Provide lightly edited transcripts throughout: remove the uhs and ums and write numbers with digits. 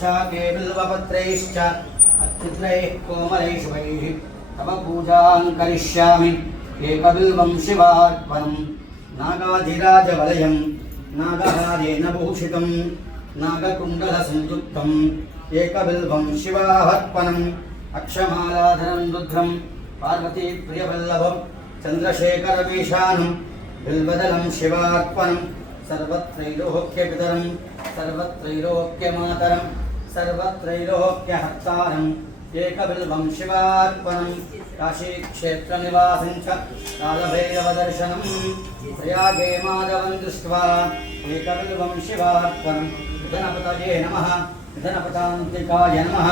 शाके बिल्वपत्रैश्च अत्युद्रैः कोमलैः शुभैः तव पूजां करिष्यामि एकबिल्वं शिवार्पणं नागाधिराजवलयं नागहारेण भूषितं नागकुण्डलसंयुक्तम् एकबिल्वं शिवार्पणम् अक्षमालाधरं रुद्रं पार्वतीप्रियवल्लभं चन्द्रशेखरमीशानं बिल्वदलं शिवार्पणं सर्वत्रैलोक्यपितरं सर्वत्रैलोक्यमातरं सर्वत्रैलोक्यहर्तारम् एकबिल्वं शिवार्पणं काशीक्षेत्रनिवासं च कालभैरवदर्शनं प्रयागे माधवं दृष्ट्वा एकबिल्वं शिवार्पणं गणपतये नमः गणपतान्तिकाय नमः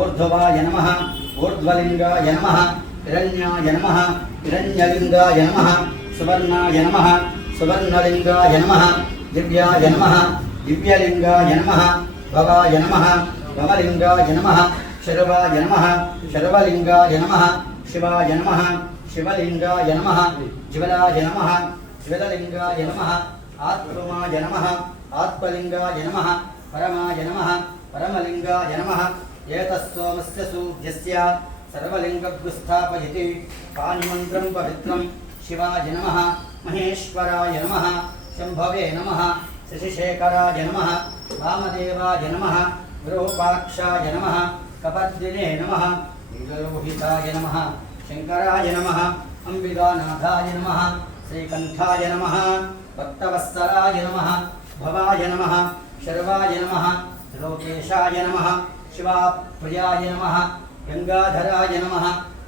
ऊर्ध्वाय नमः ऊर्ध्वलिङ्गाय नमः हिरण्याय नमः हिरण्यलिङ्गाय नमः सुवर्णाय नमः सुवर्णलिङ्गाय नमः दिव्याय नमः दिव्यलिङ्गाय नमः भवाय नमः भवलिङ्गाय नमः शर्वाय नमः शर्वलिङ्गाय नमः शिवाय नमः शिवलिङ्गाय नमः ज्वलाय नमः ज्वललिङ्गाय नमः आत्माय नमः आत्मलिङ्गाय नमः परमाय नमः परमलिङ्गाय नमः एतत्सोमस्य सूर्यस्य सर्वलिङ्गभ्युस्थापयति पाणिमन्त्रं पवित्रं शिवाय नमः महेश्वराय नमः शम्भवे नमः शशिशेखराय नमः वामदेवाय नमः विरूपाक्षाय नमः कपर्दिने नमः नीललोहिताय नमः शङ्कराय नमः अम्बिकानाथाय नमः श्रीकण्ठाय नमः भक्तवत्सलाय नमः भवाय नमः शर्वाय नमः लोकेशाय नमः शिवाप्रियाय नमः गंगाधराय नमः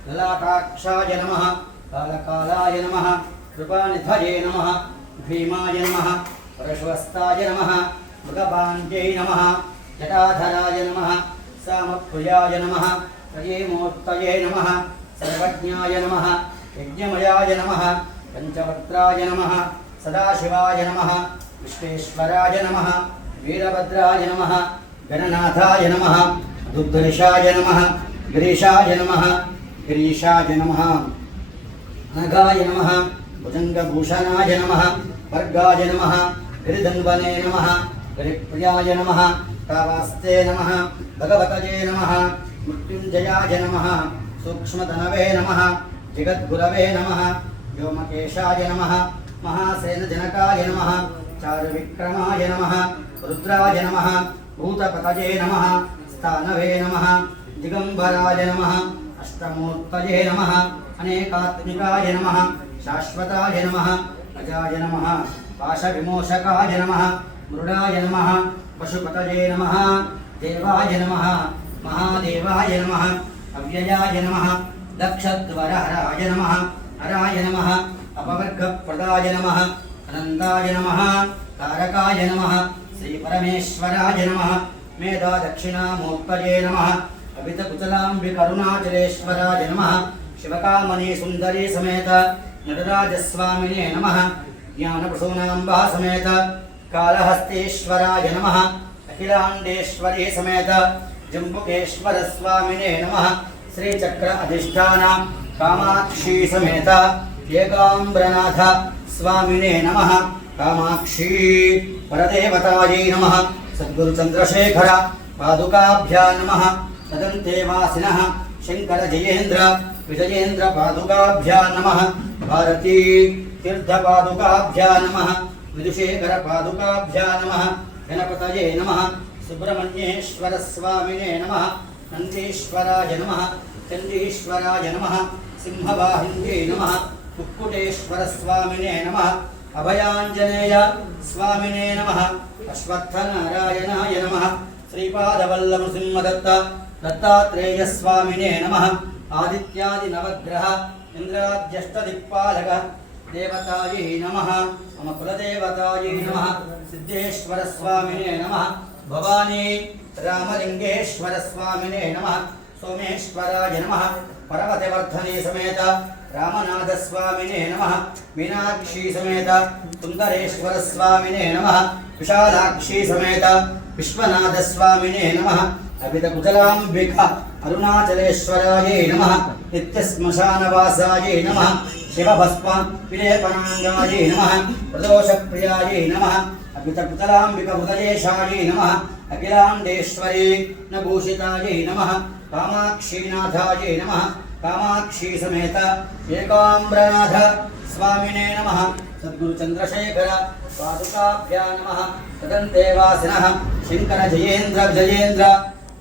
ललाटाक्षाय नमः कालकालाय नमः कृपानिधये नमः भीमाय नमः परश्वस्ताय नमः मृगपाण्ड्यै नमः जटाधराय नमः सामप्रियाय नमः त्रयीमूर्तये नमः सर्वज्ञाय नमः यज्ञमयाय नमः पंचवक्त्राय नमः सदाशिवाय नमः विश्वेश्वराय नमः वीरभद्राय नमः गणनाथाय नमः दुग्धऋषाय नमः गिरीशाय नमः गिरीशाय नमः अनघाय नमः भुजङ्गभूषणाय नमः वर्गाय नमः गिरिधन्वने नमः गिरिप्रियाय नमः कावास्ते नमः भगवतये नमः मृत्युञ्जयाय नमः सूक्ष्मधनवे नमः जगद्गुरवे नमः व्योमकेशाय नमः महासेनजनकाय नमः चारुविक्रमाय नमः रुद्राय नमः भूतपतये नमः स्थानवे नमः दिगंबराय नमः अष्टमूर्तये नमः अनेकात्मिकाय नमः शाश्वताय नमः अजाय नमः पाशविमोचकाय नमः मृडाय नमः पशुपतये नमः देवाय नमः महादेवाय नमः अव्ययाय नमः दक्षद्वरहराय नमः हराय नमः अपवर्गप्रदाय नमः अनन्ताय नमः तारकाय नमः श्रीपरमेश्वराय नमः मेधादक्षिणामूर्तये नमः अभितकुचलाम्बिकरुणाचलेश्वराय नमः शिवकामनी सुंदरी समेत नटराजस्वामिने नमः ज्ञानप्रसूनाम्बा समेत कालहस्तेश्वराय नमः अखिलाण्डेश्वरी समेत जम्बुकेश्वरस्वामिने नमः श्रीचक्र अधिष्ठान कामाक्षी समेत एकाम्बरनाथ स्वामिने नमः कामाक्षी परदेवतायै नमः सद्गुरु चंद्रशेखर पादुकाभ्यां नमः तदन्तेवासिनः शंकर जयेन्द्र विजयेन्द्र पादुकाभ्यां नमः भारती तीर्थ पादुकाभ्यां नमः विदुशेखर पादुकाभ्यां नमः गणपतये नमः सुब्रह्मण्येश्वर स्वामिने नमः नंदीश्वराय नमः चंडीश्वराय नमः सिंहवाहिन्यै नमः कुक्कुटेश्वर स्वामिने नमः अभयांजनेय स्वामिने नमः अश्वत्थनारायणाय नमः श्रीपादवल्लभ सिंहदत्त दत्तात्रेय स्वामिने नमः आदित्यादि नवग्रह इंद्राद्यष्टदिक्पालक देवतायै नमः मम कुलदेवतायै नमः सिद्धेश्वर स्वामिने नमः भवानी रामलिंगेश्वर स्वामिने नमः सोमेश्वराय नमः पर्वतवर्धने समेत रामनाथ स्वामिने नमः मीनाक्षी समेत सुंदरेश्वर स्वामिने नमः विशालाक्षी समेत विश्वनाथ स्वामिने नमः अभितकुचलाम्बिका अरुणाचलेश्वरायै नमः नित्यश्मशानवासायै नमः शिवभस्म विलेपनाङ्गायै नमः प्रदोषप्रियायै नमः अभितकुचलाम्बिका उदयेशायै नमः अखिलाण्डेश्वरी नभूषितायै नमः कामाक्षीनाथायै नमः कामाक्षी समेत एकाम्रनाथ स्वामिने नमः सद्गुरु चंद्रशेखर पादुकाभ्यां नमः तदन्तेवासिनः शंकर जयेन्द्र विजयेन्द्र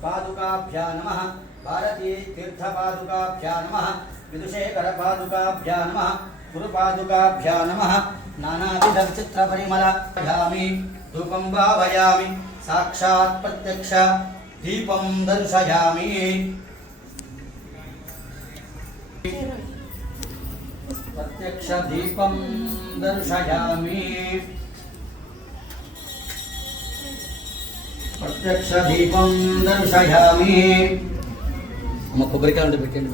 पादुकाभ्यां नमः भारती तीर्थ पादुकाभ्यां नमः विदुशेखर पादुकाभ्यां नमः गुरु पादुकाभ्यां नमः नानाविध विचित्र परिमल ध्यामि धूपं भावयामि साक्षात् प्रत्यक्ष दीपं दर्शयामि प्रत्यक्ष दीपं दर्शयामि प्रत्यक्ष दीपं दर्शयामि अम्म कोबरिकाय ఉంటే పెట్టండి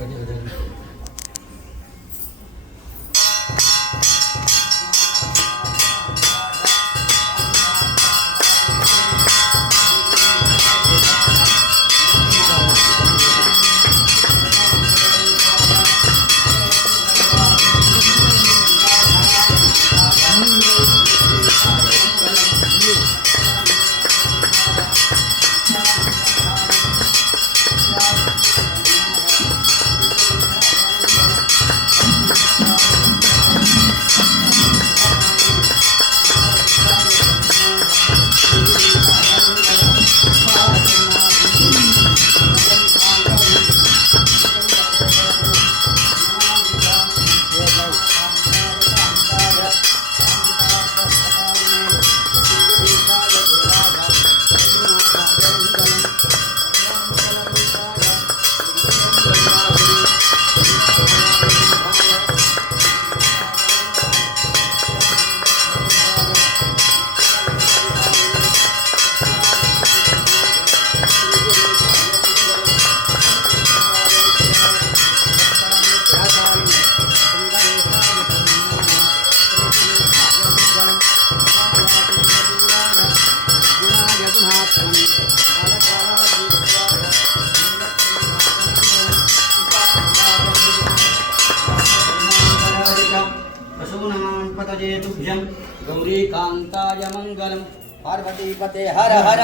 गौरी कांताय मंगलम पार्वती पते हर हर